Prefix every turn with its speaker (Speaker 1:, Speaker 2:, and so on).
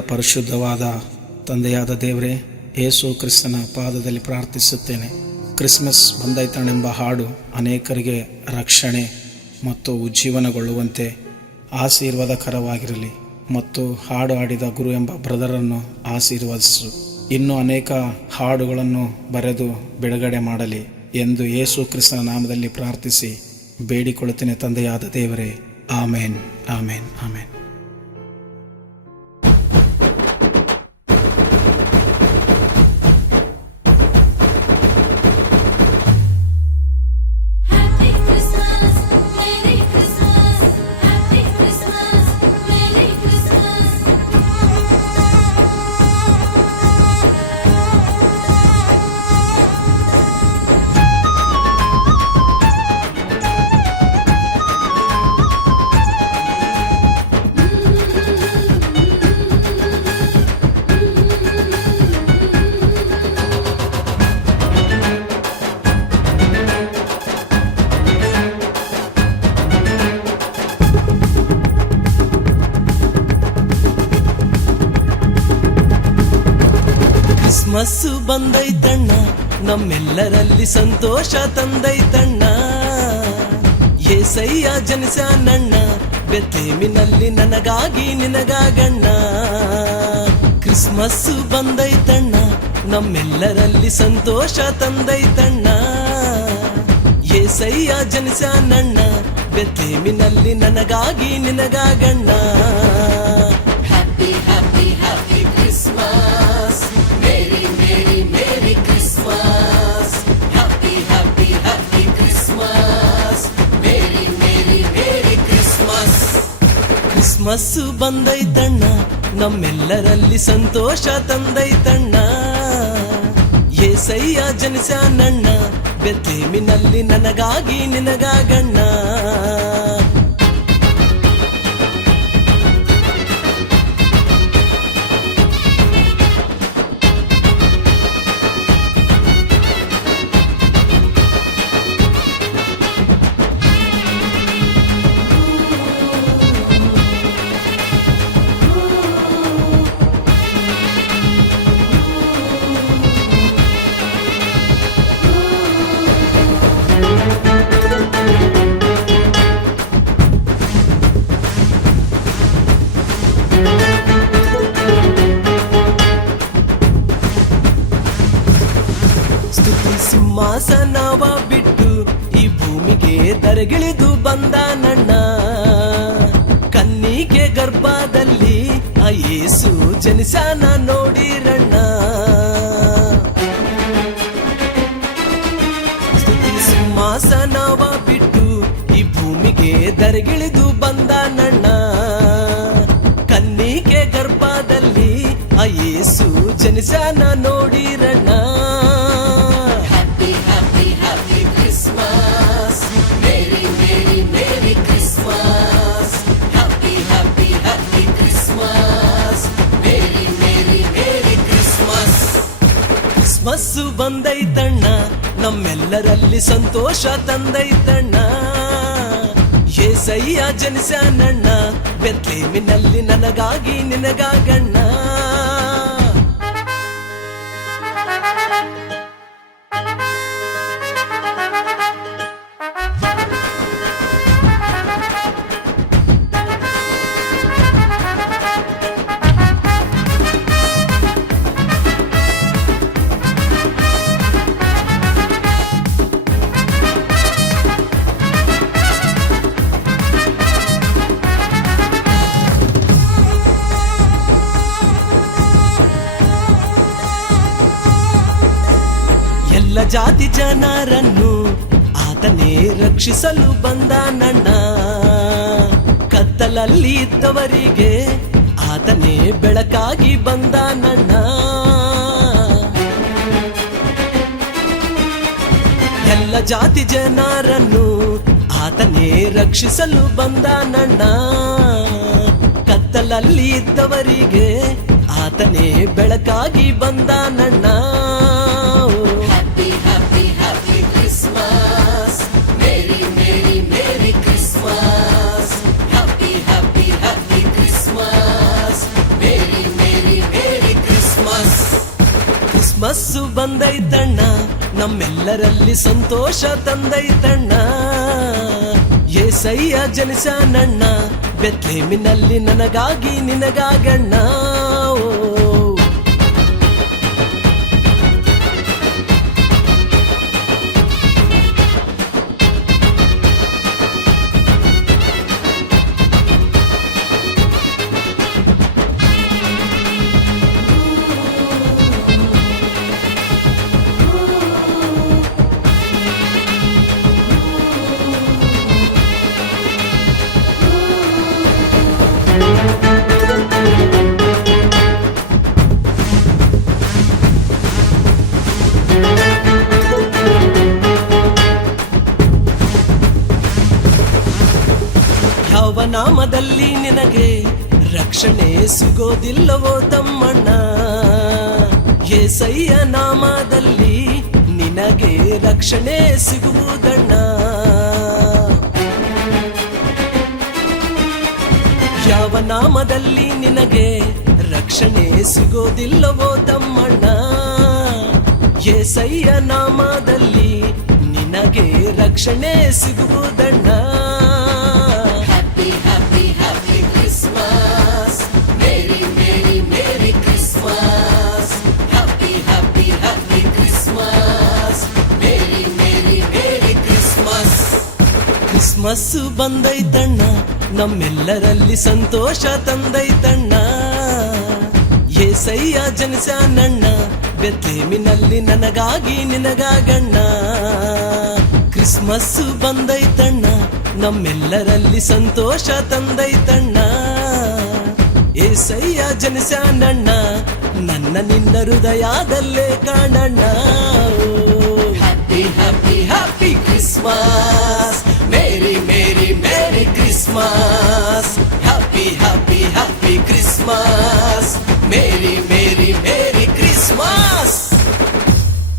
Speaker 1: ಪರಿಶುದ್ಧವಾದ ತಂದೆಯಾದ ದೇವರೇ ಯೇಸು ಕ್ರಿಸ್ತನ ಪಾದದಲ್ಲಿ ಪ್ರಾರ್ಥಿಸುತ್ತೇನೆ. ಕ್ರಿಸ್ಮಸ್ ಬಂದೈತಾನೆಂಬ ಹಾಡು ಅನೇಕರಿಗೆ ರಕ್ಷಣೆ ಮತ್ತು ಉಜ್ಜೀವನಗೊಳ್ಳುವಂತೆ ಆಶೀರ್ವಾದಕರವಾಗಿರಲಿ ಮತ್ತು ಹಾಡು ಹಾಡಿದ ಗುರು ಎಂಬ ಬ್ರದರನ್ನು ಆಶೀರ್ವದಿಸು. ಇನ್ನೂ ಅನೇಕ ಹಾಡುಗಳನ್ನು ಬರೆದು ಬಿಡುಗಡೆ ಮಾಡಲಿ ಎಂದು ಯೇಸು ಕ್ರಿಸ್ತನ ನಾಮದಲ್ಲಿ ಪ್ರಾರ್ಥಿಸಿ ಬೇಡಿಕೊಳ್ಳುತ್ತೇನೆ ತಂದೆಯಾದ ದೇವರೇ. Amen amen amen.
Speaker 2: ಕ್ರಿಸ್ಮಸ್ ಬಂದೈತಣ್ಣ, ನಮ್ಮೆಲ್ಲರಲ್ಲಿ ಸಂತೋಷ ತಂದೈತಣ್ಣ. ಏಸಯ್ಯ ಜನಿಸ್ಯಾನಣ್ಣ ಬೆತ್ತೇಮಿನಲ್ಲಿ ನನಗಾಗಿ ನಿನಗಾಗಣ್ಣ. ಕ್ರಿಸ್ಮಸ್ ಬಂದೈತಣ್ಣ, ನಮ್ಮೆಲ್ಲರಲ್ಲಿ ಸಂತೋಷ ತಂದೈತಣ್ಣ. ಏಸಯ್ಯ ಜನಿಸ್ಯಾನಣ್ಣ ಬೆತ್ತೇಮಿನಲ್ಲಿ ನನಗಾಗಿ ನಿನಗಾಗಣ್ಣ. ಕ್ರಿಸ್ಮಸ್ ಬಂದೈತಣ್ಣ ನಮ್ಮೆಲ್ಲರಲ್ಲಿ ಸಂತೋಷ ತಂದೈತಣ್ಣ. ಏಸಯ್ಯ ನಣ್ಣ ಬೆತ್ತೇಮಿನಲ್ಲಿ ನನಗಾಗಿ ನಿನಗಾಗಣ್ಣ. ಸಿಂಹಾಸನವ ಬಿಟ್ಟು ಈ ಭೂಮಿಗೆ ತರಗಿಳಿದು ಬಂದ ನನ್ನ ಕನ್ನಿಗೆ ಗರ್ಭದಲ್ಲಿ ಆ ಯೇಸು ಜನಿಸಾನ ನೋಡಿರಣ್ಣ ಸ್ತುತಿ ಸಿಂಹಾಸನವ ಬಿಟ್ಟು ಈ ಭೂಮಿಗೆ ತರಗಿಳಿದು ಬಂದ ನನ್ನ ಕನ್ನಿಗೆ ಗರ್ಭದಲ್ಲಿ ಆ ಯೇಸು ಜನಿಸಾನ ನೋಡಿರಣ್ಣ ಬಂದೈತಣ್ಣ ನಮ್ಮೆಲ್ಲರಲ್ಲಿ ಸಂತೋಷ ತಂದೈತಣ್ಣ. ಏಸಯ್ಯ ಜನಿಸ್ಯಾನಣ್ಣ ಬೆತ್ಲೇಮಿನಲ್ಲಿ ನನಗಾಗಿ ನಿನಗಾಗಣ್ಣ. ಜಾತಿ ಜನರನ್ನು ಆತನೇ ರಕ್ಷಿಸಲು ಬಂದ ನನ್ನ. ಕತ್ತಲಲ್ಲಿ ಇದ್ದವರಿಗೆ ಆತನೇ ಬೆಳಕಾಗಿ ಬಂದ ನನ್ನ. ಎಲ್ಲ ಜಾತಿ ಜನರನ್ನು ಆತನೇ ರಕ್ಷಿಸಲು ಬಂದ ನನ್ನ. ಕತ್ತಲಲ್ಲಿ ಇದ್ದವರಿಗೆ ಆತನೇ ಬೆಳಕಾಗಿ ಬಂದ ನನ್ನ. ಕ್ರಿಸ್ಮಸ್ ಬಂದೈತಣ್ಣ ನಮ್ಮೆಲ್ಲರಲ್ಲಿ ಸಂತೋಷ ತಂದೈತಣ್ಣ. ಏಸಯ್ಯ ಜನಿಸನಣ್ಣ ಬೆತ್ಲೇಮಿನಲ್ಲಿ ನನಗಾಗಿ ನಿನಗಾಗಣ್ಣ. ಯಾವ ನಿನಗೆ ರಕ್ಷಣೆ ಸಿಗೋದಿಲ್ಲವೋ ತಮ್ಮಣ್ಣ? ಏಸಯ್ಯ ನಾಮದಲ್ಲಿ ನಿನಗೆ ರಕ್ಷಣೆ ಸಿಗುವುದಣ್ಣ? ಯಾವ ನಾಮದಲ್ಲಿ ನಿನಗೆ ರಕ್ಷಣೆ ಸಿಗೋದಿಲ್ಲವೋ ತಮ್ಮಣ್ಣ? ಏಸಯ್ಯ ನಾಮದಲ್ಲಿ ನಿನಗೆ ರಕ್ಷಣೆ ಸಿಗುವುದಣ್ಣ? ಕ್ರಿಸ್ಮಸ್ ಬಂದೈತಣ್ಣ, ನಮ್ಮೆಲ್ಲರಲ್ಲಿ ಸಂತೋಷ ತಂದೈತಣ್ಣ. ಏಸಯ್ಯ ಜನಿಸನಣ್ಣ ಬೆತ್ಲೇಮಿನಲ್ಲಿ ನನಗಾಗಿ ನಿನಗಾಗಣ್ಣ. ಕ್ರಿಸ್ಮಸ್ ಬಂದೈತಣ್ಣ, ನಮ್ಮೆಲ್ಲರಲ್ಲಿ ಸಂತೋಷ ತಂದೈತಣ್ಣ. ಏಸಯ್ಯ ಜನಿಸನಣ್ಣ ನನ್ನ ನಿನ್ನ ಹೃದಯದಲ್ಲೇ ಕಾಣಣ್ಣ. Christmas. Happy, happy, happy Christmas.